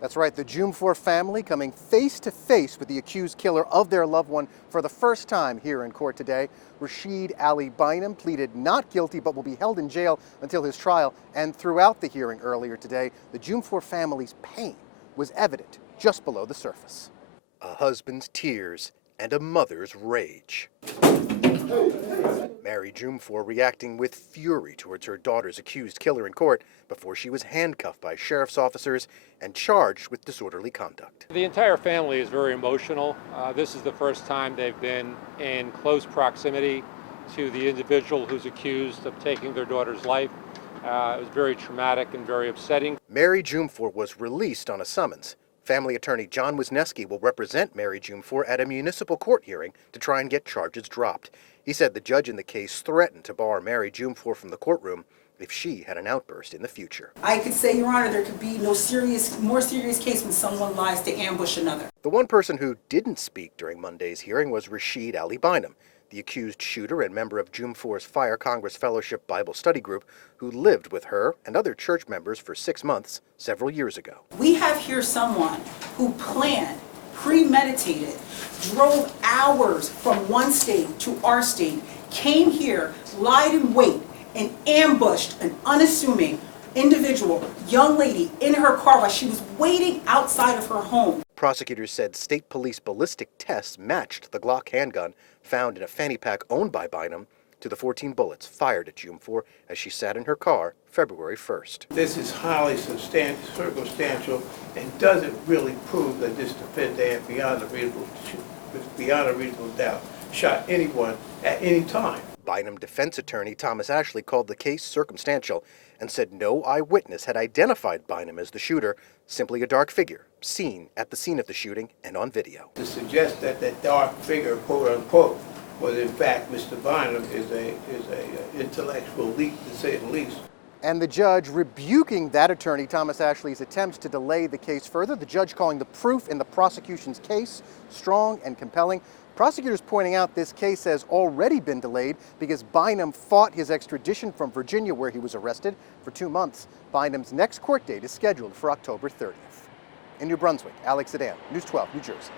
That's right, the Dwumfour family coming face to face with the accused killer of their loved one for the first time here in court today. Rashid Ali Bynum pleaded not guilty but will be held in jail until his trial. And throughout the hearing earlier today, the Dwumfour family's pain was evident just below the surface. A husband's tears and a mother's rage. Mary Dwumfour reacting with fury towards her daughter's accused killer in court before she was handcuffed by sheriff's officers and charged with disorderly conduct. The entire family is very emotional. This is the first time they've been in close proximity to the individual who's accused of taking their daughter's life. It was very traumatic and very upsetting. Mary Dwumfour was released on a summons. Family attorney John Wisniewski will represent Mary Dwumfour at a municipal court hearing to try and get charges dropped. He said the judge in the case threatened to bar Mary Dwumfour from the courtroom if she had an outburst in the future. I could say, Your Honor, there could be no more serious case when someone lies to ambush another. The one person who didn't speak during Monday's hearing was Rashid Ali Bynum, the accused shooter and member of Dwumfour's Fire Congress Fellowship Bible Study Group, who lived with her and other church members for 6 months several years ago. We have here someone who planned, premeditated, drove hours from one state to our state, came here, lied in wait, and ambushed an unassuming individual, young lady, in her car while she was waiting outside of her home. Prosecutors said state police ballistic tests matched the Glock handgun found in a fanny pack owned by Bynum to the 14 bullets fired at Dwumfour as she sat in her car February 1st. This is highly circumstantial and doesn't really prove that this defendant, beyond a reasonable doubt, shot anyone at any time. Bynum defense attorney Thomas Ashley called the case circumstantial and said no eyewitness had identified Bynum as the shooter, simply a dark figure seen at the scene of the shooting and on video. To suggest that that dark figure, quote unquote, was in fact Mr. Bynum is a intellectual leap, to say the least. And the judge rebuking that attorney, Thomas Ashley's attempts to delay the case further, the judge calling the proof in the prosecution's case strong and compelling. Prosecutors pointing out this case has already been delayed because Bynum fought his extradition from Virginia, where he was arrested, for 2 months. Bynum's next court date is scheduled for October 30th. In New Brunswick, Alex Zdan, News 12, New Jersey.